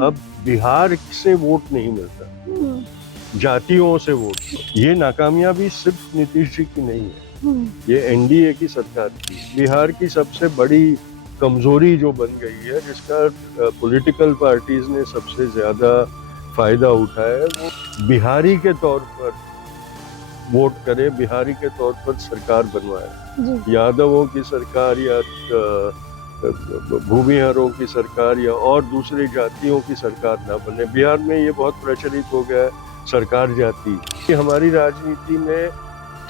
अब बिहार से वोट नहीं मिलता, जातियों से वोट। ये नाकामयाबी सिर्फ नीतीश जी की नहीं है, ये एनडीए की सरकार की। बिहार की सबसे बड़ी कमजोरी जो बन गई है, जिसका पॉलिटिकल पार्टीज ने सबसे ज्यादा फायदा उठाया है, वो बिहारी के तौर पर वोट करे, बिहारी के तौर पर सरकार बनवाए। यादवों की सरकार या भूमिहारों की सरकार या और दूसरी जातियों की सरकार ना बने। बिहार में ये बहुत प्रचलित हो गया है, सरकार जाति। हमारी राजनीति में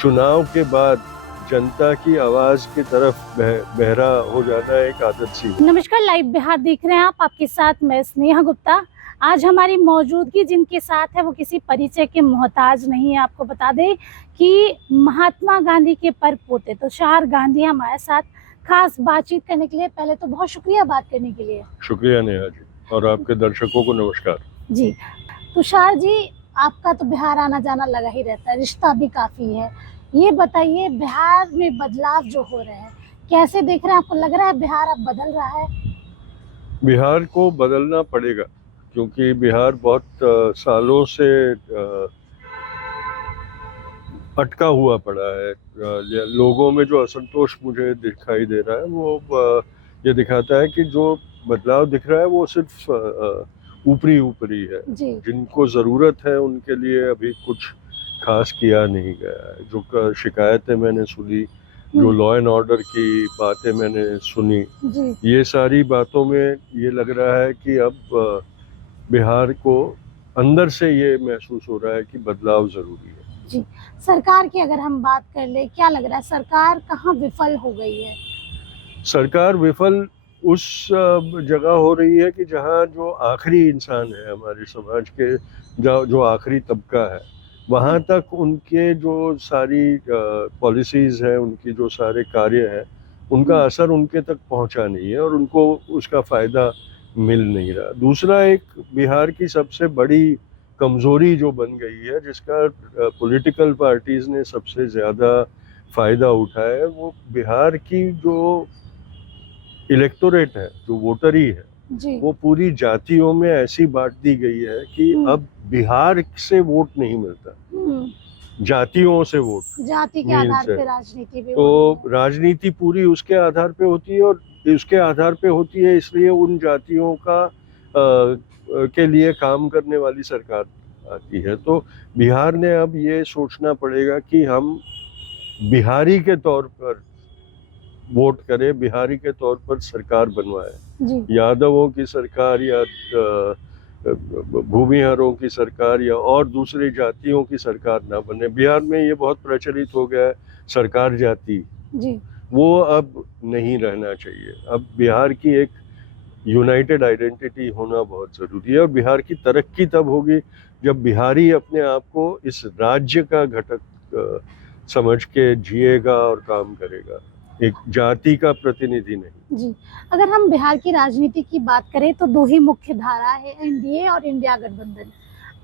चुनाव के बाद जनता की आवाज की तरफ बहरा हो जाना एक आदत सी है। नमस्कार, लाइव बिहार देख रहे हैं आप, आपके साथ मैं स्नेहा गुप्ता। आज हमारी मौजूदगी जिनके साथ है वो किसी परिचय के मोहताज नहीं है। आपको बता दें कि महात्मा गांधी के परपोते तुषार गांधी हमारे साथ खास बातचीत करने के लिए। पहले तो बहुत शुक्रिया बात करने के लिए। शुक्रिया नेहा जी, और आपके दर्शकों को नमस्कार जी। तुषार जी, आपका तो बिहार आना जाना लगा ही रहता है, रिश्ता भी काफी है। ये बताइए, बिहार में बदलाव जो हो रहे हैं कैसे देख रहे हैं? आपको लग रहा है बिहार अब बदल रहा है? बिहार को बदलना पड़ेगा, क्योंकि बिहार बहुत सालों से अटका हुआ पड़ा है। लोगों में जो असंतोष मुझे दिखाई दे रहा है वो ये दिखाता है कि जो बदलाव दिख रहा है वो सिर्फ ऊपरी है। जिनको ज़रूरत है उनके लिए अभी कुछ खास किया नहीं गया है। जो शिकायतें मैंने सुनी, जो लॉ एंड ऑर्डर की बातें मैंने सुनी, ये सारी बातों में ये लग रहा है कि अब बिहार को अंदर से ये महसूस हो रहा है कि बदलाव ज़रूरी है। जी। सरकार की अगर हम बात कर ले, क्या लग रहा है सरकार कहाँ विफल हो गई है? सरकार विफल उस जगह हो रही है कि जहाँ जो आखिरी इंसान है हमारे समाज के, जो आखिरी तबका है, वहाँ तक उनके जो सारी पॉलिसीज हैं, उनकी जो सारे कार्य हैं, उनका असर उनके तक पहुँचा नहीं है और उनको उसका फ़ायदा मिल नहीं रहा। दूसरा, एक बिहार की सबसे बड़ी कमजोरी जो बन गई है, जिसका पॉलिटिकल पार्टीज ने सबसे ज़्यादा फ़ायदा उठाया है, वो बिहार की जो इलेक्टोरेट है, जो वोटरी है, वो पूरी जातियों में ऐसी बांट दी गई है कि अब बिहार से वोट नहीं मिलता, जातियों से वोट, जाति के आधार पे राजनीति भी। तो राजनीति पूरी उसके आधार पे होती है, और उसके आधार पे होती है इसलिए उन जातियों का के लिए काम करने वाली सरकार आती है। तो बिहार ने अब ये सोचना पड़ेगा कि हम बिहारी के तौर पर वोट करें, बिहारी के तौर पर सरकार बनवाए। यादवों की सरकार या भूमिहारों की सरकार या और दूसरी जातियों की सरकार ना बने। बिहार में ये बहुत प्रचलित हो गया है, सरकार जाति। वो अब नहीं रहना चाहिए। अब बिहार की एक यूनाइटेड आइडेंटिटी होना बहुत ज़रूरी है, और बिहार की तरक्की तब होगी जब बिहारी अपने आप को इस राज्य का घटक समझ के जिएगा और काम करेगा, एक जाति का प्रतिनिधि नहीं। जी। अगर हम बिहार की राजनीति की बात करें तो दो ही मुख्य धारा है, एनडीए और इंडिया गठबंधन।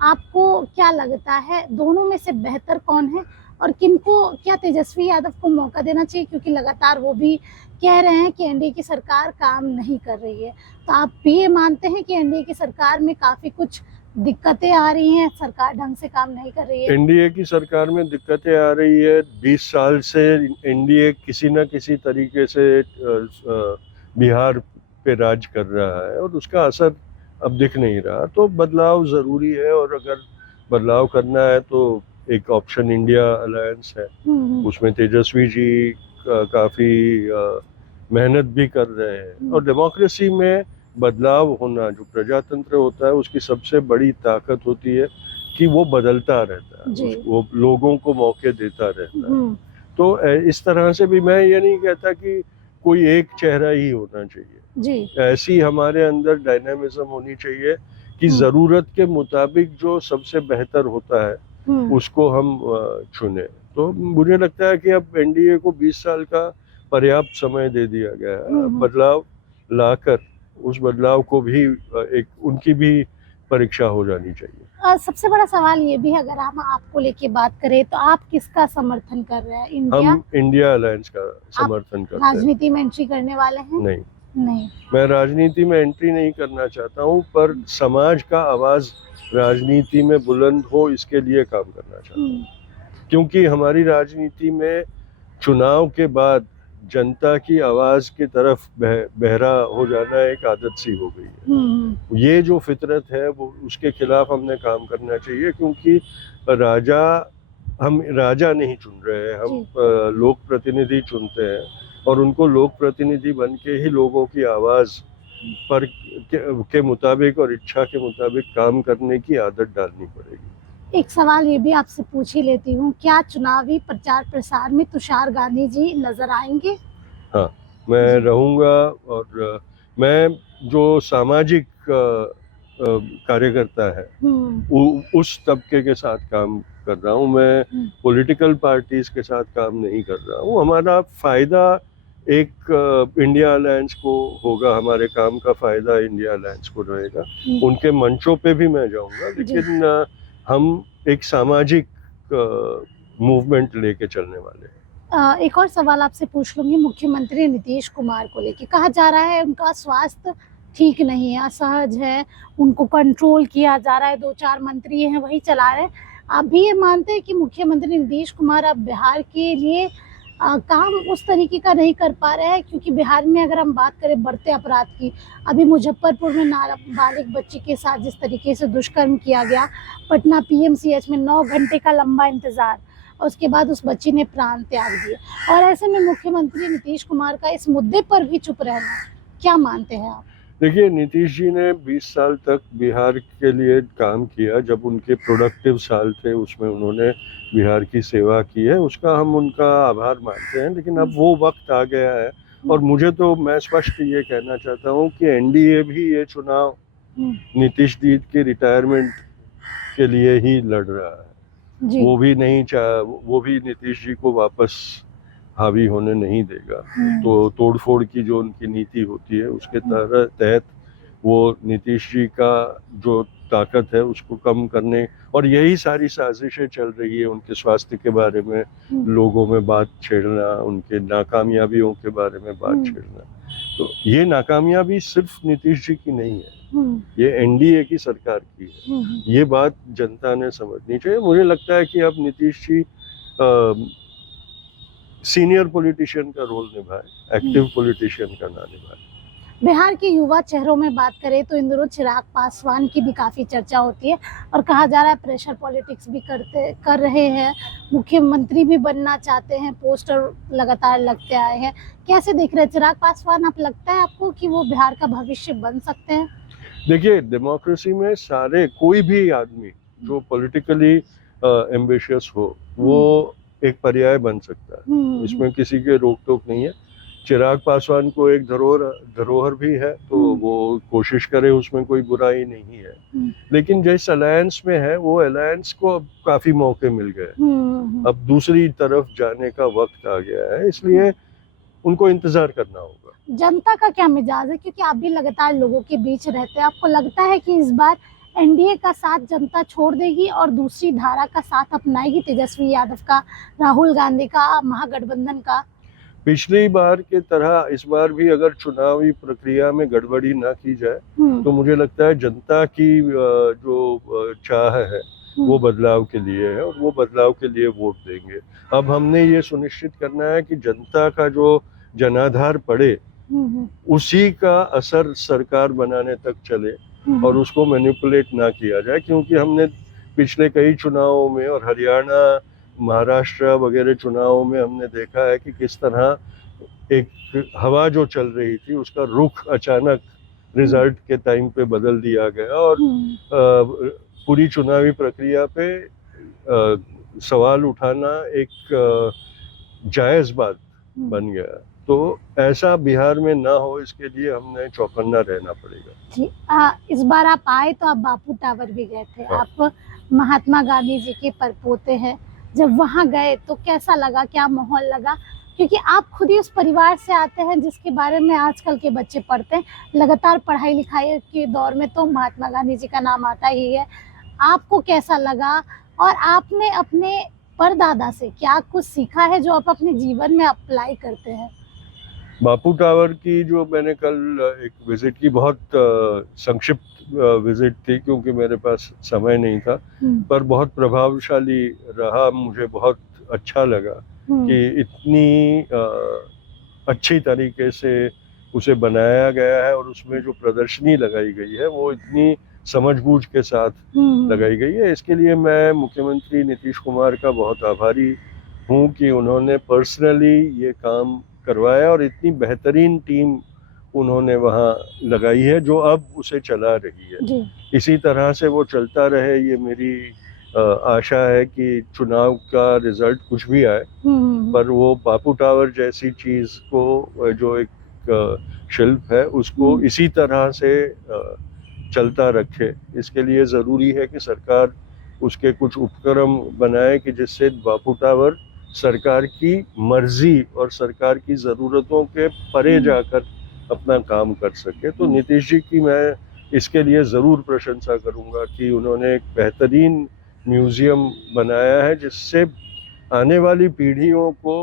आपको क्या लगता है दोनों में से बेहतर कौन है, और किनको, क्या तेजस्वी यादव को मौका देना चाहिए? क्योंकि लगातार वो भी कह रहे हैं कि एनडीए की सरकार काम नहीं कर रही है। तो आप भी ये मानते हैं कि एनडीए की सरकार में काफी कुछ दिक्कतें आ रही हैं, सरकार ढंग से काम नहीं कर रही है? एनडीए की सरकार में दिक्कतें आ रही है। 20 साल से एनडीए किसी न किसी तरीके से बिहार पे राज कर रहा है और उसका असर अब दिख नहीं रहा। तो बदलाव ज़रूरी है, और अगर बदलाव करना है तो एक ऑप्शन इंडिया अलायंस है, उसमें तेजस्वी जी काफ़ी मेहनत भी कर रहे हैं। और डेमोक्रेसी में बदलाव होना, जो प्रजातंत्र होता है, उसकी सबसे बड़ी ताकत होती है कि वो बदलता रहता है, वो लोगों को मौके देता रहता है। तो इस तरह से भी मैं ये नहीं कहता कि कोई एक चेहरा ही होना चाहिए। ऐसी हमारे अंदर डायनामिज्म होनी चाहिए कि ज़रूरत के मुताबिक जो सबसे बेहतर होता है उसको हम चुने। तो मुझे लगता है कि अब एनडीए को 20 साल का पर्याप्त समय दे दिया गया है। बदलाव लाकर उस बदलाव को भी एक उनकी भी परीक्षा हो जानी चाहिए। सबसे बड़ा सवाल ये भी है, अगर हम आपको लेके बात करें तो आप किसका समर्थन कर रहे हैं? इंडिया? हम इंडिया अलायंस का समर्थन करते हैं। राजनीति में एंट्री करने वाले हैं? नहीं। नहीं। मैं राजनीति में एंट्री नहीं करना चाहता हूँ, पर समाज का आवाज राजनीति में बुलंद हो इसके लिए काम करना चाहता हूँ। क्योंकि हमारी राजनीति में चुनाव के बाद जनता की आवाज की तरफ बहरा हो जाना एक आदत सी हो गई है। ये जो फितरत है वो उसके खिलाफ हमने काम करना चाहिए, क्योंकि हम राजा नहीं चुन रहे हैं, हम लोक प्रतिनिधि चुनते हैं, और उनको लोक प्रतिनिधि बन के ही लोगों की आवाज पर के मुताबिक और इच्छा के मुताबिक काम करने की आदत डालनी पड़ेगी। एक सवाल ये भी आपसे पूछ ही लेती हूँ, क्या चुनावी प्रचार प्रसार में तुषार गांधी जी नजर आएंगे? हाँ, मैं रहूँगा, और मैं जो सामाजिक कार्यकर्ता है उस तबके के साथ काम कर रहा हूँ। मैं पॉलिटिकल पार्टीज के साथ काम नहीं कर रहा हूँ। हमारा फायदा एक इंडिया अलायंस को होगा, हमारे काम का फायदा इंडिया अलायंस को रहेगा। उनके मंचों पे भी मैं जाऊंगा, लेकिन हम एक सामाजिक मूवमेंट लेके चलने वाले हैं। एक और सवाल आपसे पूछ लूंगी, मुख्यमंत्री नीतीश कुमार को लेके कहा जा रहा है उनका स्वास्थ्य ठीक नहीं है, असहज है, उनको कंट्रोल किया जा रहा है, 2-4 मंत्री हैं वही चला रहे हैं। आप भी ये मानते हैं कि मुख्यमंत्री नीतीश कुमार अब बिहार के लिए काम उस तरीके का नहीं कर पा रहे हैं? क्योंकि बिहार में अगर हम बात करें बढ़ते अपराध की, अभी मुजफ्फरपुर में नाबालिग बच्ची के साथ जिस तरीके से दुष्कर्म किया गया, पटना पीएमसीएच में 9 घंटे का लंबा इंतजार, और उसके बाद उस बच्ची ने प्राण त्याग दिए, और ऐसे में मुख्यमंत्री नीतीश कुमार का इस मुद्दे पर भी चुप रहना, क्या मानते हैं आप? देखिए, नीतीश जी ने 20 साल तक बिहार के लिए काम किया। जब उनके प्रोडक्टिव साल थे उसमें उन्होंने बिहार की सेवा की है, उसका हम उनका आभार मानते हैं। लेकिन अब वो वक्त आ गया है, और मैं स्पष्ट ये कहना चाहता हूँ कि एनडीए भी ये चुनाव नीतीश जी की रिटायरमेंट के लिए ही लड़ रहा है। वो भी नीतीश जी को वापस हावी होने नहीं देगा। तो तोड़फोड़ की जो उनकी नीति होती है उसके तहत वो नीतीश जी का जो ताकत है उसको कम करने, और यही सारी साजिशें चल रही है उनके स्वास्थ्य के बारे में लोगों में बात छेड़ना, उनके नाकामयाबियों के बारे में बात छेड़ना। तो ये नाकामयाबी सिर्फ नीतीश जी की नहीं है, ये एनडीए की सरकार की है। ये बात जनता ने समझनी चाहिए। मुझे लगता है कि अब नीतीश जी सीनियर पॉलिटिशियन का रोल निभाए, एक्टिव पॉलिटिशियन का ना निभाए। बिहार के युवा चेहरों में बात करें तो इन दिनों चिराग पासवान की भी काफी चर्चा होती है, और कहा जा रहा है प्रेशर पॉलिटिक्स भी कर रहे हैं, मुख्यमंत्री भी बनना चाहते हैं, पोस्टर लगातार लगते आए हैं। कैसे देख रहे हैं चिराग पासवान? आप लगता है आपको कि वो बिहार का भविष्य बन सकते हैं? देखिए, डेमोक्रेसी में कोई भी आदमी जो पॉलिटिकली एम्बिशियस हो वो एक पर्याय बन सकता है, इसमें किसी के रोक टोक नहीं है। चिराग पासवान को एक धरोहर भी है, तो वो कोशिश करे, उसमें कोई बुराई नहीं है। लेकिन जिस अलायंस में है वो अलायंस को अब काफी मौके मिल गए, अब दूसरी तरफ जाने का वक्त आ गया है, इसलिए उनको इंतजार करना होगा। जनता का क्या मिजाज है? क्योंकि आप भी लगातार लोगों के बीच रहते हैं, आपको लगता है कि इस बार एनडीए का साथ जनता छोड़ देगी और दूसरी धारा का साथ अपनाएगी, तेजस्वी यादव का, राहुल गांधी का, महागठबंधन का? पिछली बार की तरह इस बार भी अगर चुनावी प्रक्रिया में गड़बड़ी ना की जाए तो मुझे लगता है जनता की जो चाह है वो बदलाव के लिए है, और वो बदलाव के लिए वोट देंगे। अब हमने ये सुनिश्चित करना है कि जनता का जो जनाधार पड़े उसी का असर सरकार बनाने तक चले, और उसको मैनिपुलेट ना किया जाए। क्योंकि हमने पिछले कई चुनावों में और हरियाणा, महाराष्ट्र वगैरह चुनावों में हमने देखा है कि किस तरह एक हवा जो चल रही थी उसका रुख अचानक रिजल्ट के टाइम पे बदल दिया गया, और पूरी चुनावी प्रक्रिया पे सवाल उठाना एक जायज बात बन गया। तो ऐसा बिहार में ना हो, इसके लिए हमने चौकन्ना रहना पड़ेगा। जी, इस बार आप आए तो आप बापू टावर भी गए थे। हाँ। आप महात्मा गांधी जी के परपोते हैं, जब वहां गए तो कैसा लगा, क्या माहौल लगा? क्योंकि आप खुद ही उस परिवार से आते हैं जिसके बारे में आजकल के बच्चे पढ़ते हैं, लगातार पढ़ाई लिखाई के दौर में तो महात्मा गांधी जी का नाम आता ही है। आपको कैसा लगा, और आपने अपने परदादा से क्या कुछ सीखा है जो आप अपने जीवन में अप्लाई करते हैं? बापू टावर की जो मैंने कल एक विजिट की, बहुत संक्षिप्त विजिट थी क्योंकि मेरे पास समय नहीं था, पर बहुत प्रभावशाली रहा। मुझे बहुत अच्छा लगा कि इतनी अच्छी तरीके से उसे बनाया गया है और उसमें जो प्रदर्शनी लगाई गई है वो इतनी समझबूझ के साथ लगाई गई है। इसके लिए मैं मुख्यमंत्री नीतीश कुमार का बहुत आभारी हूँ कि उन्होंने पर्सनली ये काम करवाया और इतनी बेहतरीन टीम उन्होंने वहाँ लगाई है जो अब उसे चला रही है। जी। इसी तरह से वो चलता रहे, ये मेरी आशा है कि चुनाव का रिजल्ट कुछ भी आए, पर वो बापू टावर जैसी चीज को, जो एक शिल्प है, उसको इसी तरह से चलता रखे। इसके लिए ज़रूरी है कि सरकार उसके कुछ उपक्रम बनाए कि जिससे बापू टावर सरकार की मर्जी और सरकार की ज़रूरतों के परे जाकर अपना काम कर सके। तो नीतीश जी की मैं इसके लिए ज़रूर प्रशंसा करूंगा कि उन्होंने एक बेहतरीन म्यूज़ियम बनाया है जिससे आने वाली पीढ़ियों को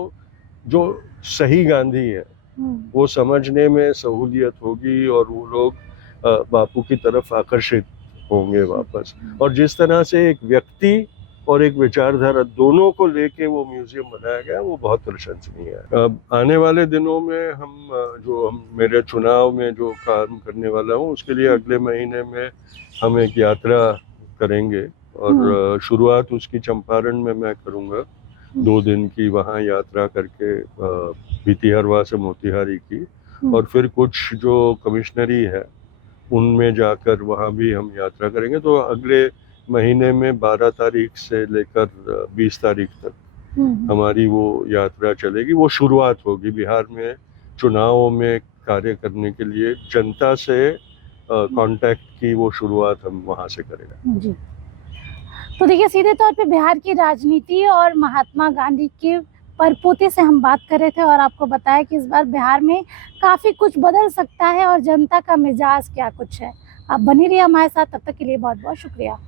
जो सही गांधी है वो समझने में सहूलियत होगी और वो लोग बापू की तरफ आकर्षित होंगे वापस। और जिस तरह से एक व्यक्ति और एक विचारधारा दोनों को लेके वो म्यूजियम बनाया गया वो बहुत प्रशंसनीय है। अब आने वाले दिनों में हम मेरे चुनाव में जो काम करने वाला हूँ उसके लिए अगले महीने में हम एक यात्रा करेंगे और शुरुआत उसकी चंपारण में मैं करूँगा। 2 दिन की वहाँ यात्रा करके भितिहरवा से मोतिहारी की, और फिर कुछ जो कमिश्नरी है उनमें जाकर वहाँ भी हम यात्रा करेंगे। तो अगले महीने में 12 तारीख से लेकर 20 तारीख तक हमारी वो यात्रा चलेगी। वो शुरुआत होगी बिहार में चुनावों में कार्य करने के लिए जनता से कांटेक्ट की वो शुरुआत हम वहाँ से करेंगे। जी। तो देखिए, सीधे तौर पे बिहार की राजनीति और महात्मा गांधी के परपोते से हम बात कर रहे थे और आपको बताया कि इस बार बिहार में काफ़ी कुछ बदल सकता है और जनता का मिजाज क्या कुछ है। आप बनी रहिए हमारे साथ, तब तक के लिए बहुत बहुत शुक्रिया।